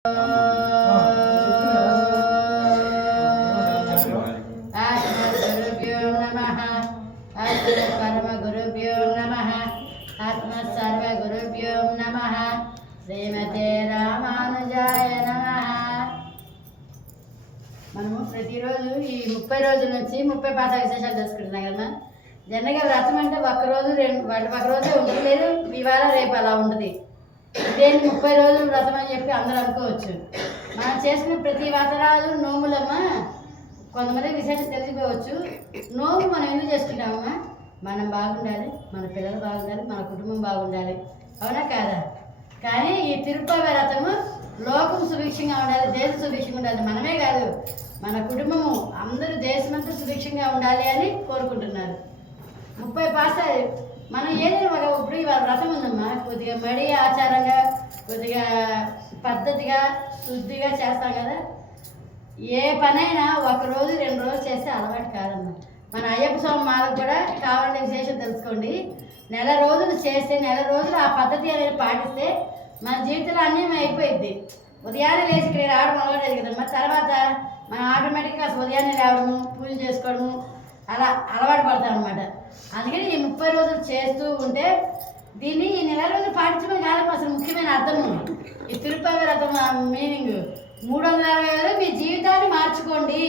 ఆత్మగురుభ్యో నమః ఆత్మపరమగురుభ్యో నమః ఆత్మసర్వగురుభ్యో నమః శ్రీమతే రామానుజాయ నమః. మనము ప్రతిరోజు ఈ 30 రోజుల నుంచి 30 పాత విశేషాలు తెలుసుకుంటున్నాం కదా. జనరల్గా వ్రతం అంటే ఒకరోజు ఒకరోజే ఉంటుంది, లేదు ఇవాళ రేపు అలా ఉంటుంది. ఇదేంటి 30 రోజులు వ్రతం అని చెప్పి అందరూ అనుకోవచ్చు. మనం చేసుకునే ప్రతి వ్రతరాజు నోములమ్మ కొంతమంది విశేషం తెలిసిపోవచ్చు. నోము మనం ఎందుకు చేసుకుంటామమ్మా? మనం బాగుండాలి, మన పిల్లలు బాగుండాలి, మన కుటుంబం బాగుండాలి, అవునా కాదా? కానీ ఈ తిరుపతి వ్రతము లోకం సుభిక్షంగా ఉండాలి, దేశం సుభిక్షంగా ఉండాలి, మనమే కాదు మన కుటుంబము అందరూ దేశమంతా సుభిక్షంగా ఉండాలి అని కోరుకుంటున్నారు. 30 పాసాలు మనం ఏదైనా ఇప్పుడు ఇవాళ వ్రతం ఉందమ్మా, కొద్దిగా మడి ఆచారంగా కొద్దిగా పద్ధతిగా శుద్ధిగా చేస్తాం కదా. ఏ పనైనా 1 రోజు 2 రోజులు చేస్తే అలవాటు కాదమ్మా. మన అయ్యప్ప స్వామి మాలకు కూడా కావాలనే విశేషం తెలుసుకోండి. నెల రోజులు చేస్తే, నెల రోజులు ఆ పద్ధతి అనేది పాటిస్తే మన జీవితంలో అన్యం అయిపోయింది. ఉదయాన్నే లేచి ఇక్కడ రావడం అలవాటు కదమ్మా. తర్వాత మనం ఆటోమేటిక్గా ఉదయాన్నే లేవడము, పూజ చేసుకోవడము అలా అలవాటు పడతాం అనమాట. అందుకని ఈ 30 రోజులు చేస్తూ ఉంటే దీన్ని ఈ నెల రోజులు పాటించడం కాదమ్మా అసలు ముఖ్యమైన అర్థము. ఈ తిరుపతి వ్రతం మీనింగ్ 360 రోజులు మీ జీవితాన్ని మార్చుకోండి,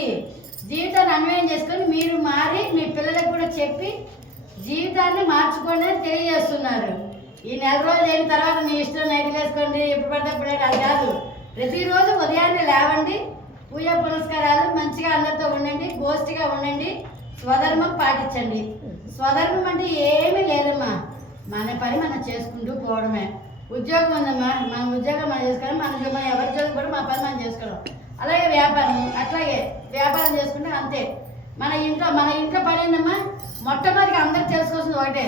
జీవితాన్ని అన్వయం చేసుకొని మీరు మారి మీ పిల్లలకు కూడా చెప్పి జీవితాన్ని మార్చుకోండి అని తెలియజేస్తున్నారు. ఈ నెల రోజులు అయిన తర్వాత మీ ఇష్టం నైట్ వేసుకోండి, ఎప్పుడు పడితే అప్పుడే అది కాదు. ప్రతిరోజు ఉదయాన్నే లేవండి, పూజా పునస్కారాలు మంచిగా అందరితో ఉండండి, గోష్ఠిగా ఉండండి, స్వధర్మం పాటించండి. స్వధర్మం అంటే ఏమీ లేదమ్మా, మన పని మనం చేసుకుంటూ పోవడమే. ఉద్యోగం ఉందమ్మా, మన ఉద్యోగం మనం చేసుకోవడం, మన ఎవరి ఉద్యోగం కూడా మన పని మనం చేసుకోవడం. అలాగే వ్యాపారం, అట్లాగే వ్యాపారం చేసుకుంటే అంతే. మన ఇంట్లో పని ఏందమ్మా, మొట్టమొదటిగా అందరూ తెలుసుకోవాల్సింది ఒకటే,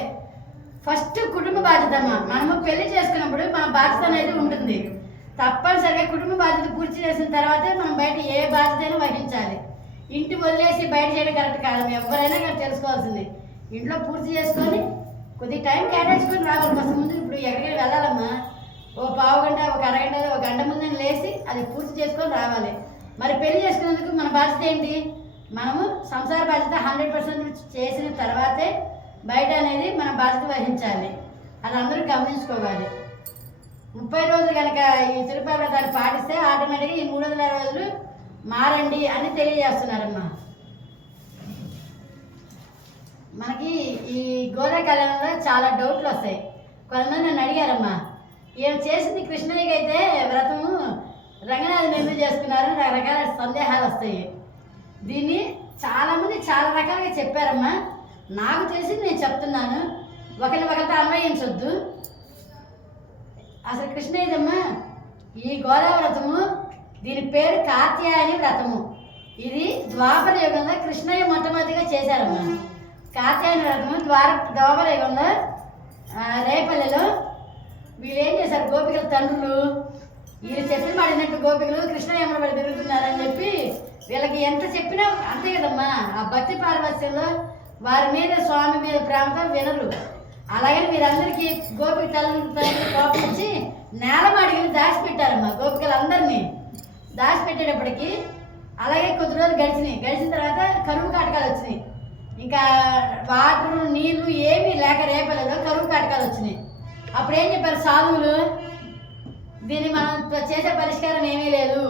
ఫస్ట్ కుటుంబ బాధ్యత అమ్మా. మనము పెళ్లి చేసుకున్నప్పుడు మన బాధ్యత అనేది ఉంటుంది. తప్పనిసరిగా కుటుంబ బాధ్యత పూర్తి చేసిన తర్వాతే మనం బయట ఏ బాధ్యతైనా వహించాలి. ఇంటి వదిలేసి బయట చేయడం కరెక్ట్ కాదు, ఎవరైనా ఇక్కడ తెలుసుకోవాల్సింది. ఇంట్లో పూర్తి చేసుకొని కొద్ది టైం కేటాయించుకొని రావాలి. ఫస్ట్ ముందు ఇప్పుడు ఎక్కడికి వెళ్ళాలమ్మా, ఓ పావు గంట, ఒక అరగంట, ఒక గంట ముందు లేచి అది పూర్తి చేసుకొని రావాలి. మరి పెళ్లి చేసుకునేందుకు మన బాధ్యత ఏంటి? మనము సంసార బాధ్యత 100% చేసిన తర్వాతే బయట అనేది మన బాధ్యత వహించాలి. అది అందరూ గమనించుకోవాలి. 30 రోజులు కనుక ఈ తిరుపతి వ్రతాన్ని పాటిస్తే ఆటోమేటిక్గా ఈ 360 రోజులు మారండి అని తెలియజేస్తున్నారమ్మా. మనకి ఈ గోదా కళ్యాణంలో చాలా డౌట్లు వస్తాయి. కొంతమంది నన్ను అడిగారమ్మా, ఏం చేసింది కృష్ణయ్యకి అయితే వ్రతము రంగనాథుని ఎందుకు చేసుకున్నారు, రకరకాల సందేహాలు వస్తాయి. దీన్ని చాలామంది చాలా రకాలుగా చెప్పారమ్మా. నాకు తెలిసి నేను చెప్తున్నాను, ఒకరితో అన్వయించొద్దు. అసలు కృష్ణయ్యదమ్మా ఈ గోదా వ్రతము, దీని పేరు కాత్యాయని వ్రతము. ఇది ద్వాపర యుగంలో కృష్ణయ్య మొట్టమొదటిగా చేశారమ్మా. కాత్యాయని వ్రతము ద్వాపర యుగంలో రేపల్లెలో వీళ్ళు ఏం చేశారు, గోపికల తండ్రులు వీళ్ళు చెప్పిన పడినట్టు గోపికలు కృష్ణయ్య పడి తిరుగుతున్నారని చెప్పి వీళ్ళకి ఎంత చెప్పినా అంతే కదమ్మా. ఆ భక్తి పారవస్యంలో వారి మీద స్వామి మీద ప్రేమతో వినరు. అలాగని మీరందరికీ గోపిక తల్లి కోపించి నేలమాడికి దాచిపెట్టారమ్మా. గోపికలందరినీ దాచిపెట్టేటప్పటికి అలాగే కొద్ది రోజులు గడిచిన తర్వాత కరువు కాటకాలు వచ్చినాయి. ఇంకా వాటర్ నీళ్లు ఏమీ లేక రేపలలో కరువు కాటకాలు వచ్చినాయి. అప్పుడు ఏం చెప్పారు సాధువులు, దీన్ని మనం చేసే పరిష్కారం ఏమీ లేదు,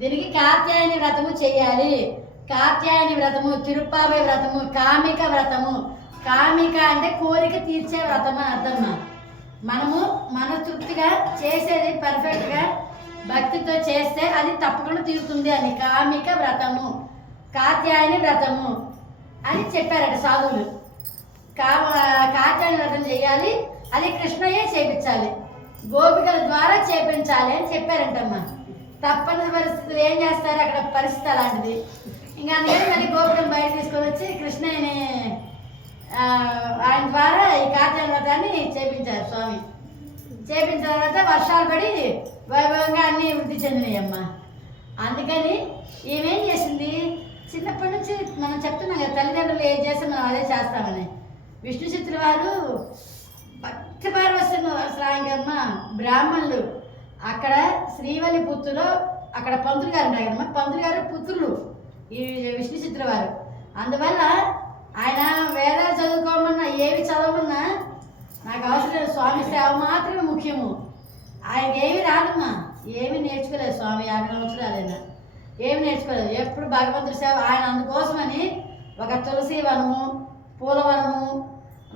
దీనికి కాత్యాయని వ్రతము చేయాలి. కాత్యాయని వ్రతము, తిరుప్పావై వ్రతము, కామిక వ్రతము. కామిక అంటే కోరిక తీర్చే వ్రతం అని అర్థమ్మా. మనము మనస్తృప్తిగా చేసేది పర్ఫెక్ట్గా భక్తితో చేస్తే అది తప్పకుండా తీరుతుంది అని కామిక వ్రతము, కాత్యాయని వ్రతము అని చెప్పారట సాధువులు. కాత్యాయని వ్రతం చేయాలి, అది కృష్ణయ్యే చేపించాలి, గోపికల ద్వారా చేపించాలి అని చెప్పారంటమ్మా. తప్పని పరిస్థితులు ఏం చేస్తారు, అక్కడ పరిస్థితి అలాంటిది. ఇంకా నేను మళ్ళీ గోపికను బయట తీసుకొని వచ్చి కృష్ణయ్యని ఆయన ద్వారా ఈ కాత్యాయని వ్రతాన్ని చేపించారు స్వామి. చేపించిన తర్వాత వర్షాలు పడి వైభవంగా అన్నీ వృద్ధి చెందినాయమ్మా. అందుకని ఏమేం చేసింది, చిన్నప్పటి నుంచి మనం చెప్తున్నాం కదా, తల్లిదండ్రులు ఏం చేస్తే మనం అదే చేస్తామని. విష్ణు చిత్తుల వారు భక్తి పారవస్యంలో అసలు ఆయనకమ్మ బ్రాహ్మణులు అక్కడ శ్రీవల్లి పుత్రులో అక్కడ పంతులు గారు ఉంటారు కదమ్మా, పంతులు గారు పుత్రులు ఈ విష్ణు చిత్ర వారు. అందువల్ల ఆయన వేదాలు చదువుకోమన్నా ఏవి చదవమన్నా నాకు అవసరం లేదు, స్వామి సేవ మాత్రమే ముఖ్యము. ఆయనకి ఏమి రాదమ్మా, ఏమి నేర్చుకోలేదు స్వామి 50 సంవత్సరాలైనా ఏమి నేర్చుకోలేదు. ఎప్పుడు భగవంతుడి సేవ. ఆయన అందుకోసమని ఒక తులసి వనము పూలవనము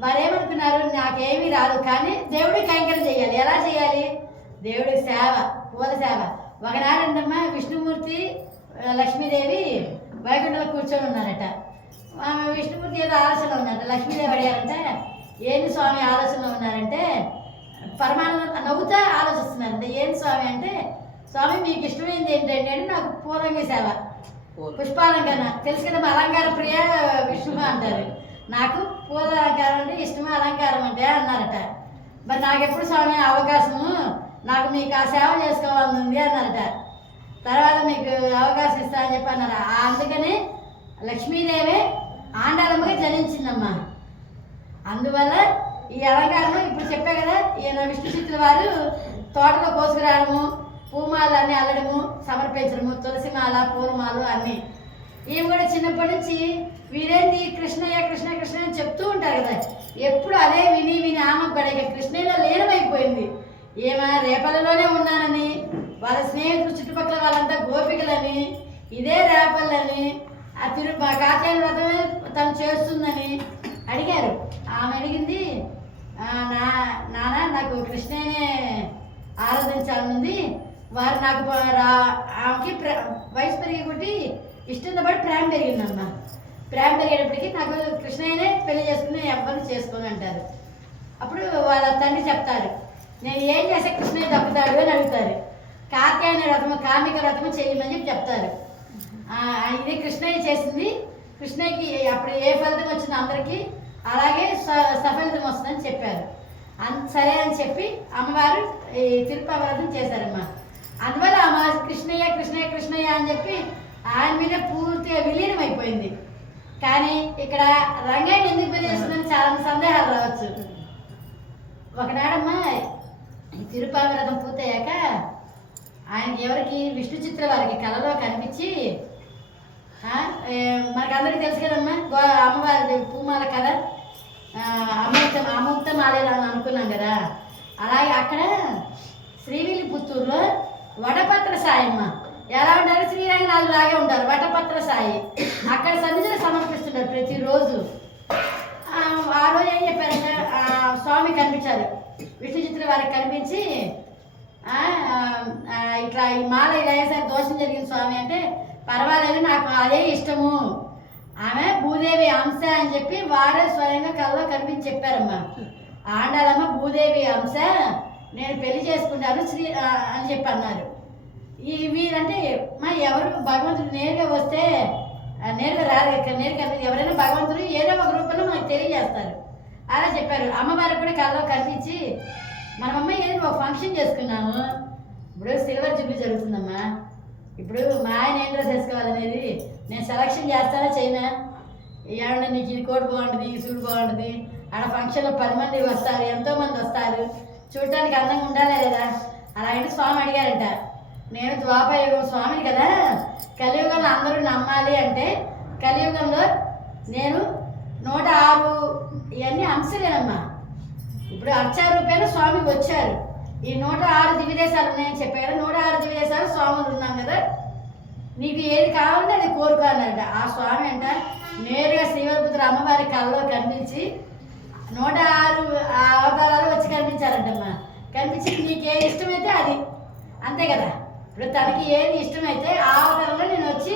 వారు ఏమనుకున్నారు, నాకేమీ రాదు కానీ దేవుడికి కైంకర్యం చేయాలి. ఎలా చేయాలి? దేవుడికి సేవ, పూల సేవ. ఒకనాడు ఏంటమ్మా, విష్ణుమూర్తి లక్ష్మీదేవి వైకుంఠంలో కూర్చొని ఉన్నారట. విష్ణుమూర్తి ఏదో ఆలోచనలో ఉన్నారట. లక్ష్మీదేవి అడిగారంటే ఏంటి స్వామి ఆలోచనలో ఉన్నారంటే, పరమానంద నవ్వుతా ఆలోచిస్తున్నారంటే ఏంటి స్వామి అంటే, స్వామి మీకు ఇష్టమైంది ఏంటంటే అంటే నాకు పూలంగి సేవ, పుష్పాలంకరణ తెలుసు కదా, అలంకార ప్రియ విష్ణువు అంటారు. నాకు పూల అలంకారం అంటే ఇష్టమే, అలంకారం అంటే అన్నారట. మరి నాకు ఎప్పుడు స్వామి అవకాశము, నాకు మీకు ఆ సేవ చేసుకోవాలని ఉంది అన్నారట. తర్వాత మీకు అవకాశం ఇస్తానని చెప్పి అన్నారు. అందుకని లక్ష్మీదేవి ఆండాలమ్మగా జనించిందమ్మా. అందువల్ల ఈ అలంకారం ఇప్పుడు చెప్పే కదా, ఈయన విష్ణు చిత్తుల వారు తోటలో కోసుకురావడము, పూమాలు అన్నీ అల్లడము, సమర్పించడము, తులసిమాల పూలమాలు అన్నీ. ఈమె కూడా చిన్నప్పటి నుంచి వీరేంటి కృష్ణయ్య కృష్ణ కృష్ణ అని చెప్తూ ఉంటారు కదా, ఎప్పుడు అదే విని విని ఆమె కూడా ఇక కృష్ణయ్యలో లీనమైపోయింది. ఏమో రేపల్లలోనే ఉన్నానని, వాళ్ళ స్నేహితులు చుట్టుపక్కల వాళ్ళంతా గోపికలని, ఇదే రేపల్లని, ఆ కాత్యాయన వ్రతమే తను చేస్తుందని అడిగారు. ఆమె అడిగింది, నాన్న నాకు కృష్ణయ్యనే ఆరాధించాలనుంది. వారు నాకు ఆమెకి వయసు పెరిగి కొట్టి ఇష్టంతో పాటు ప్రేమ పెరిగిందమ్మా. ప్రేమ పెరిగేటప్పటికి నాకు కృష్ణయ్యనే పెళ్లి చేసుకుని ఎవరిని చేసుకొని అంటారు. అప్పుడు వాళ్ళ తండ్రి చెప్తారు, నేను ఏం చేస్తే కృష్ణయ్య తప్పుతాడు అని అడుగుతారు. కాత్యాయన వ్రతము కామిక వ్రతము చేయమని చెప్పి చెప్తారు. ఇది కృష్ణయ్య చేసింది. కృష్ణయ్యకి అప్పుడు ఏ ఫలితం వచ్చిందో అందరికీ అలాగే సఫలితం వస్తుందని చెప్పారు. సరే అని చెప్పి అమ్మవారు ఈ తిరుపతి వ్రతం చేశారమ్మా. అందువల్ల అమ్మ కృష్ణయ్య కృష్ణయ్య కృష్ణయ్య అని చెప్పి ఆయన మీద పూర్తిగా విలీనం అయిపోయింది. కానీ ఇక్కడ రంగాయణ ఎందుకు పెళ్లి చేస్తుందని చాలా సందేహాలు రావచ్చు. ఒకనాడమ్మా ఈ తిరుపతి వ్రతం పూర్తయ్యాక ఆయనకి ఎవరికి విష్ణు చిత్ర వారికి కళలో కనిపించి, మనకందరికీ తెలుసు కదమ్మా అమ్మవారి పూమాల కథ, అమూక్త మాలేలు అని అనుకున్నాం కదా. అలాగే అక్కడ శ్రీవిల్లి పుత్తూరులో వడపత్ర సాయమ్మ ఎలా ఉంటారు, శ్రీరంగనాథులు లాగే ఉంటారు. వటపత్ర సాయి అక్కడ సన్నిధిని సమర్పిస్తుంటారు ప్రతిరోజు. ఆ రోజు ఏం చెప్పారంటే, స్వామి కనిపించారు, విష్ణు చిత్ర వారికి కనిపించి, ఇట్లా ఈ మాల ఇలా వేసారి దోషం జరిగింది స్వామి అంటే, పర్వాలేదు నాకు అదే ఇష్టము, ఆమె భూదేవి అంశ అని చెప్పి వారే స్వయంగా కళ్ళలో కనిపించి చెప్పారమ్మా. ఆండాలమ్మ భూదేవి అంశ, నేను పెళ్లి చేసుకుంటాను అని చెప్పి అన్నారు. వీరంటే ఎవరు భగవంతుడు నేరుగా వస్తే నేరుగా రారు, నేరుగా ఎవరైనా భగవంతుడు ఏదో ఒక రూపంలో మనకు తెలియజేస్తారు. అలా చెప్పారు. అమ్మవారికి కూడా కళ్ళలో కనిపించి, మనమ్మ ఏదో ఒక ఫంక్షన్ చేసుకున్నాము, ఇప్పుడు సిల్వర్ జూబ్లీ జరుగుతుందమ్మా, ఇప్పుడు మా ఆయన ఏం డ్రెస్ వేసుకోవాలనేది నేను సెలక్షన్ చేస్తానా చేయనా, ఏమన్నా నీకు ఈ కోట్ బాగుంటుంది, ఈ సూట్ బాగుంటుంది, ఆడ ఫంక్షన్లో 10 మంది వస్తారు, ఎంతోమంది వస్తారు, చూడటానికి అందంగా ఉండాలి కదా. అలా అంటే స్వామి అడిగారంట, నేను ద్వాపరయుగం స్వామిని కదా, కలియుగంలో అందరూ నమ్మాలి అంటే కలియుగంలో నేను 106 ఇవన్నీ అంశలేనమ్మా. ఇప్పుడు అర్చారూపేణ స్వామి వచ్చారు. ఈ 106 దివ్యదేశాలు ఉన్నాయని చెప్పే కదా, 106 దివ్యదేశాలు స్వాములు ఉన్నాం కదా, నీకు ఏది కావాలంటే అది కోరుకో అన్నారట. ఆ స్వామి అంట నేరుగా శ్రీవల్లిపుత్ర అమ్మవారి కళ్ళలో కనిపించి 106 అవతారాలు వచ్చి కనిపించారంటమ్మా. కనిపించి నీకు ఏది ఇష్టమైతే అది, అంతే కదా. ఇప్పుడు తనకి ఏది ఇష్టమైతే ఆ అవతారంలో నేను వచ్చి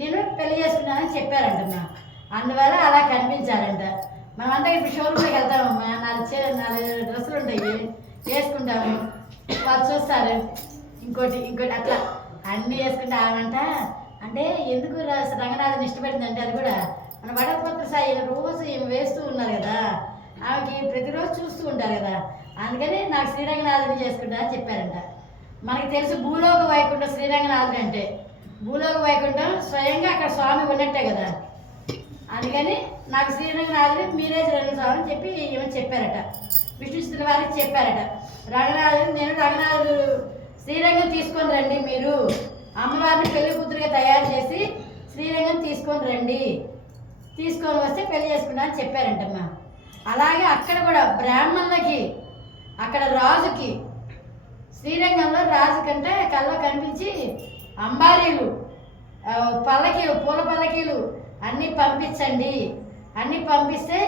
నేను పెళ్లి చేసుకున్నానని చెప్పారంటమ్మా. అందువల్ల అలా కనిపించారంట. మనమంతా ఇప్పుడు షోరూమ్లోకి వెళ్తామమ్మా, 4 డ్రెస్సులు ఉంటాయి, వేసుకుంటాము, వాళ్ళు చూస్తారు, ఇంకోటి అట్లా అన్నీ వేసుకుంటే ఆమెంట అంటే ఎందుకు రంగనాథుని ఇష్టపడిందంటే, అది కూడా మన వడపత్ర సాయి రోజు ఏమి వేస్తూ ఉన్నారు కదా, ఆమెకి ప్రతిరోజు చూస్తూ ఉంటారు కదా, అందుకని నాకు శ్రీరంగనాథుని చేసుకుంటా అని చెప్పారంట. మనకి తెలుసు భూలోక వైకుంఠం శ్రీరంగనాథుని అంటే, భూలోక వైకుంఠం స్వయంగా అక్కడ స్వామి ఉన్నట్టే కదా, అందుకని నాకు శ్రీరంగనాథుని మీరే స్వామి అని చెప్పి ఏమని చెప్పారట. విష్ణు చిత్ర వారికి చెప్పారట. రంగనాథుడు నేను రంగనాథుడు శ్రీరంగం తీసుకొని రండి, మీరు అమ్మవారిని పెళ్లి కూతురుగా తయారు చేసి శ్రీరంగం తీసుకొని రండి, తీసుకొని వస్తే పెళ్లి చేసుకున్నా అని చెప్పారంటమ్మా. అలాగే అక్కడ కూడా బ్రాహ్మణులకి, అక్కడ రాజుకి, శ్రీరంగంలో రాజు కంటే కళ్ళ కనిపించి అంబారీలు, పల్లకీలు, పూల పల్లకీలు అన్నీ పంపించండి, అన్నీ పంపిస్తే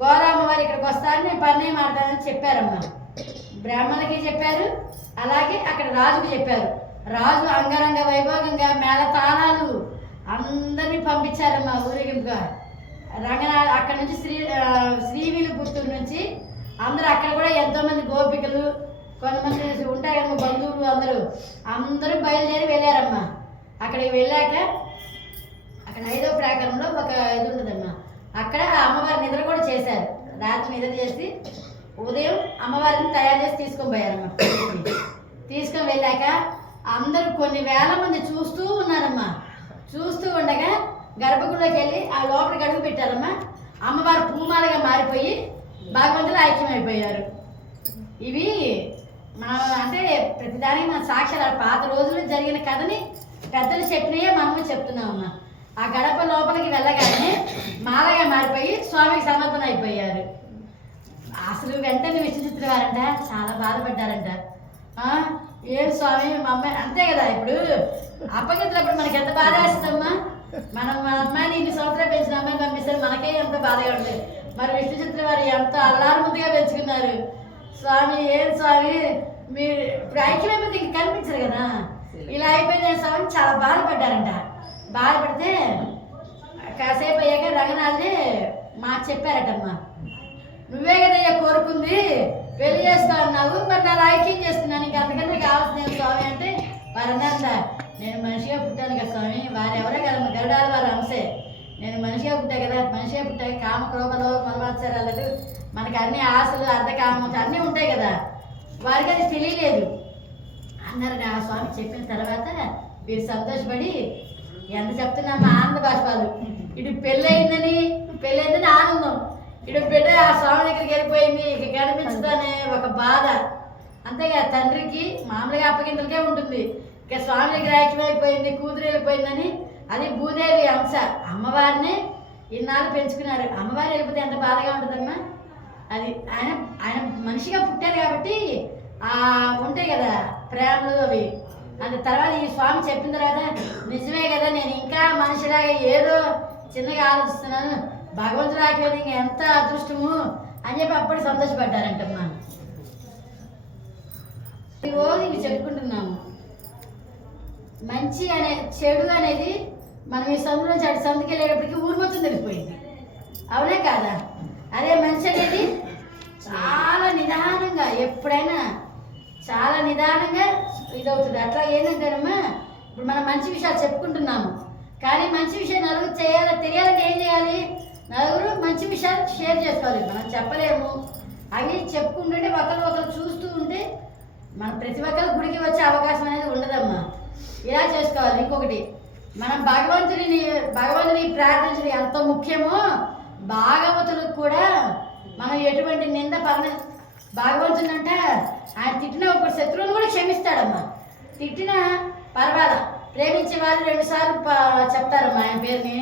గోదామ్మవారు ఇక్కడికి వస్తారని నేను పన్నే మాట్లాడని చెప్పారమ్మా. బ్రాహ్మణులకి చెప్పారు, అలాగే అక్కడ రాజుకి చెప్పారు. రాజు అంగరంగ వైభోగంగా మేళతాళాలు అందరినీ పంపించారమ్మా ఊరేగింపుగా. రంగనాథ అక్కడ నుంచి శ్రీవిల్లిపుత్తూరు నుంచి అందరూ, అక్కడ కూడా ఎంతోమంది గోపికలు, కొంతమంది ఉంటాయి కదమ్మా బంధువులు, అందరూ బయలుదేరి వెళ్ళారమ్మా. అక్కడికి వెళ్ళాక అక్కడ 5వ ప్రాకారంలో ఒక ఇది ఉంటుందమ్మా, అక్కడ అమ్మవారి నిద్ర కూడా చేశారు. రాత్రి నిద్ర చేసి ఉదయం అమ్మవారిని తయారు చేసి తీసుకొని పోయారమ్మా. తీసుకొని వెళ్ళాక అందరూ కొన్ని వేల మంది చూస్తూ ఉన్నారమ్మా. చూస్తూ ఉండగా గర్భగుడిలోకి వెళ్ళి ఆ లోపలికి అడుగు పెట్టారమ్మా. అమ్మవారు పూమాలగా మారిపోయి భగవంతులు ఐక్యమైపోయారు. ఇవి మనం అంటే ప్రతిదానికి మన సాక్ష్యాలు పాత రోజుల్లో జరిగిన కథని పెద్దలు చెప్పినయే మనము చెప్తున్నామమ్మా. ఆ గడప లోపలికి వెళ్ళగానే మాలగా మారిపోయి స్వామికి సమర్పణ అయిపోయారు. అసలు వెంటనే విష్ణుచిత్ర వారంట చాలా బాధపడ్డారంట. ఏం స్వామి మా అమ్మాయి అంతే కదా, ఇప్పుడు అప్పగించినప్పుడు మనకి ఎంత బాధ వేస్తుందమ్మా. మన అమ్మాయిని ఇన్ని సంవత్సరాలు పెంచిన అమ్మాయిని పంపిస్తారు, మనకే ఎంత బాధగా ఉంటుంది. మరి విష్ణుచిత్ర వారు ఎంత అల్లారుముద్దుగా పెంచుకున్నారు. స్వామి ఏం స్వామి మీరు ఇప్పుడు ఐక్యమైపోతే ఇంక కనిపించరు కదా, ఇలా అయిపోయింది స్వామి చాలా బాధపడ్డారంట. బాధపడితే కాసేపు అయ్యాక రంగనాథే చెప్పారటమ్మా, నువ్వే కదయ్యా కోరుకుంది, పెళ్లి చేస్తా అన్నావు, మరి నా ఐక్యం చేస్తున్నాను, ఇంక అంతకంటే కావాల్సిన స్వామి అంటే వారు అన్నారంట, నేను మనిషిగా పుట్టాను కదా స్వామి, వారు ఎవరే కదమ్మా గరుడాల వారు అంశే, నేను మనిషిగా పుట్టా కదా, మనిషిగా పుట్టాక కామ క్రోమలో మనవాత్సరాలు మనకి అన్ని ఆశలు అర్ధకామం అన్నీ ఉంటాయి కదా, వారికి అది తెలియలేదు అన్నారు. ఆ స్వామి చెప్పిన తర్వాత వీరు సంతోషపడి ఎంత చెప్తున్నా మా ఆనంద బాష్పాలు. ఇటు పెళ్ళయిందని ఆనందం, ఇటు బిడ్డ ఆ స్వామి దగ్గరికి వెళ్ళిపోయింది ఇక కనిపించదనే ఒక బాధ. అంతేగా తండ్రికి మామూలుగా అప్పగింతలకే ఉంటుంది, ఇక స్వామి దగ్గర ఐక్యమైపోయింది, కూతురు వెళ్ళిపోయిందని. అది భూదేవి అంశ, అమ్మవారిని ఇన్నాళ్ళు పెంచుకున్నారు. అమ్మవారు వెళ్ళిపోతే ఎంత బాధగా ఉంటుందమ్మా. అది ఆయన మనిషిగా పుట్టారు కాబట్టి ఉంటాయి కదా ప్రేమలు అవి. అంత తర్వాత ఈ స్వామి చెప్పిన తర్వాత నిజమే కదా, నేను ఇంకా మనిషిలాగా ఏదో చిన్నగా ఆలోచిస్తున్నాను, భగవంతుడు ఆకేది ఇంకా ఎంత అదృష్టము అని చెప్పి అప్పటి సంతోషపడ్డారంటమ్మా. ఈరోజు ఇవి చెప్పుకుంటున్నాము. మంచి చెడు అనేది మనం ఈ సందులో అటు సందుకి వెళ్ళేటప్పటికి ఊరు మొత్తం తెలిసిపోయింది, అవునే కాదా? అదే మంచి అనేది చాలా నిదానంగా, ఎప్పుడైనా చాలా నిదానంగా ఇదవుతుంది. అట్లా ఏంటంటేనమ్మా, ఇప్పుడు మనం మంచి విషయాలు చెప్పుకుంటున్నాము, కానీ మంచి విషయం నలుగురు తెలియాలంటే ఏం చేయాలి? నలుగురు మంచి విషయాలు షేర్ చేసుకోవాలి. మనం చెప్పలేము, అవి చెప్పుకుంటుంటే ఒకరు చూస్తూ ఉంటే మన ప్రతి ఒక్కరు గుడికి వచ్చే అవకాశం అనేది ఉండదమ్మా. ఇలా చేసుకోవాలి. ఇంకొకటి, మనం భగవంతుని ప్రార్థించడం ఎంత ముఖ్యమో భాగవతులకు కూడా మనం ఎటువంటి నింద భగవంతుని అంటే ఆయన తిట్టిన ఒక శత్రువుని కూడా క్షమిస్తాడమ్మా. తిట్టిన పర్వాలా, ప్రేమించే వాళ్ళు 2 సార్లు చెప్తారమ్మా ఆయన పేరుని.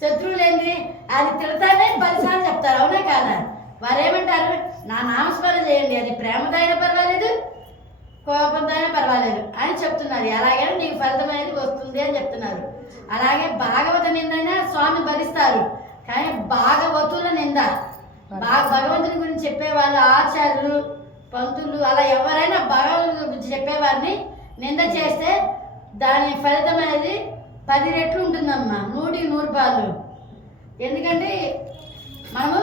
శత్రువులు ఏంది ఆయన తిడతానే 10 సార్లు చెప్తారు, అవునా కాదా? వారు ఏమంటారు, నా నామస్మరణ చేయండి, అది ప్రేమతో అయినా పర్వాలేదు, కోపంతో అయినా పర్వాలేదు అని చెప్తున్నారు. అలాగే నీకు ఫలితం అనేది వస్తుంది అని చెప్తున్నారు. అలాగే భాగవత నిందైనా స్వామి భరిస్తారు, కానీ భాగవతుల నింద, భగవంతుని గురించి చెప్పేవాళ్ళు ఆచార్యులు పంతులు అలా ఎవరైనా భగవంతుని గురించి చెప్పేవారిని నింద చేస్తే దాని ఫలితం అనేది 10 రెట్లు ఉంటుందమ్మా, 100కి 100 పాలు. ఎందుకంటే మనము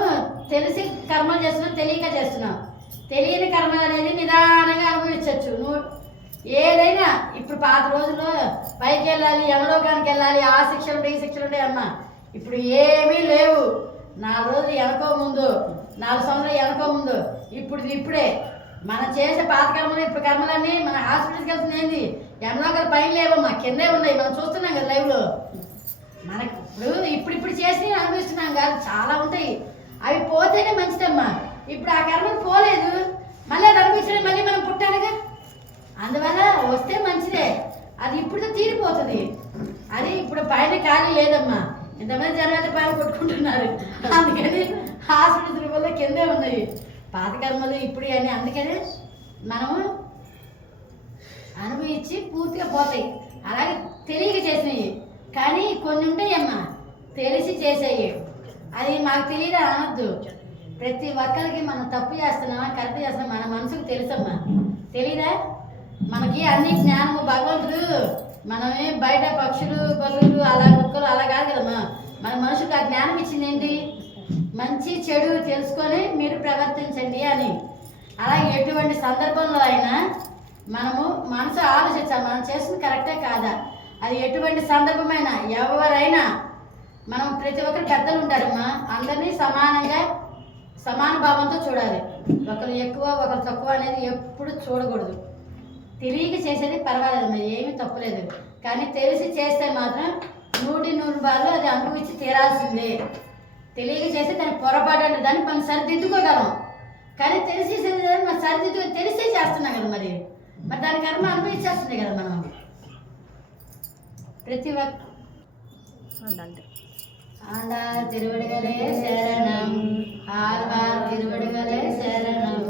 తెలిసి కర్మలు చేస్తున్నాం, తెలియక చేస్తున్నాం. తెలియని కర్మలు అనేది నిదానంగా అనుభవించవచ్చు. ఏదైనా ఇప్పుడు పాత రోజుల్లో పైకి వెళ్ళాలి, యమలోకానికి వెళ్ళాలి, ఆ శిక్షలు ఉంటాయి, ఈ శిక్షలు ఉంటాయి అమ్మా. ఇప్పుడు ఏమీ లేవు. 4 రోజులు వెనకో ముందు, 4 సంవత్సరాలు వెనకో ముందు, ఇప్పుడే మనం చేసే పాత కర్మలు, ఇప్పుడు కర్మలన్నీ మన హాస్పిటల్కి వెళ్తుంది ఏంది, యమలోకాల పైన లేవమ్మా, కిందే ఉన్నాయి. మనం చూస్తున్నాం కదా లైవ్లో. మనకి ఇప్పుడు చేసి అనుభవిస్తున్నాం కాదు, చాలా ఉంటాయి. అవి పోతేనే మంచిదమ్మా. ఇప్పుడు ఆ కర్మలు పోలేదు, మళ్ళీ అది అనిపించడం, మళ్ళీ మనం పుట్టాలిగా. అందువల్ల వస్తే మంచిదే, అది ఇప్పుడు తీరిపోతుంది. అది ఇప్పుడు పైన ఖాళీ లేదమ్మా, ఇంతమంది జనాలు పైన కొట్టుకుంటున్నారు, అందుకని హాస్పిటల్ వల్ల కిందే ఉన్నాయి పాత కర్మలు ఇప్పుడు అని. అందుకని మనము అనుభవించి పూర్తిగా పోతాయి. అలాగే తెలియక చేసినవి, కానీ కొన్ని ఉంటాయమ్మా తెలిసి చేసేవి, అది మాకు తెలియదా అనొద్దు. ప్రతి ఒక్కరికి మనం తప్పు చేస్తున్నామా కరెక్ట్ చేస్తున్నామా మన మనసుకు తెలుసమ్మా, తెలీదా? మనకి అన్ని జ్ఞానము భగవంతుడు, మనమే బయట పక్షులు పశువులు అలా కుక్కలు అలా కాదు కదమ్మా, మన మనుషులకు ఆ జ్ఞానం ఇచ్చింది ఏంటి? మంచి చెడు తెలుసుకొని మీరు ప్రవర్తించండి అని. అలాగే ఎటువంటి సందర్భంలో అయినా మనము మనసు ఆలోచించాలి, మనం చేస్తుంది కరెక్టే కాదా. అది ఎటువంటి సందర్భమైనా ఎవరైనా మనం ప్రతి ఒక్కరు పెద్దలు ఉంటారమ్మా, అందరినీ సమానంగా సమాన భావంతో చూడాలి. ఒకరు ఎక్కువ ఒకరు తక్కువ అనేది ఎప్పుడు చూడకూడదు. తెలియక చేసేది పర్వాలేదమ్మా, ఏమీ తప్పులేదు, కానీ తెలిసి చేస్తే మాత్రం 100 బాలు అది అనుభవించి తీరాల్సిందే. తెలియక చేస్తే దానికి పొరపాటు అంటే దాన్ని మనం సరిదిద్దుకోగలం, కానీ తెలిసి మనం తెలిసే చేస్తున్నాం కదా, మరి దాని కర్మ అనుభవించేస్తుంది కదా మనం. ప్రతి ఒక్క ஆண்டார் திருவடிகளே சரணம், ஆழ்வார் திருவடிகளே சரணம்.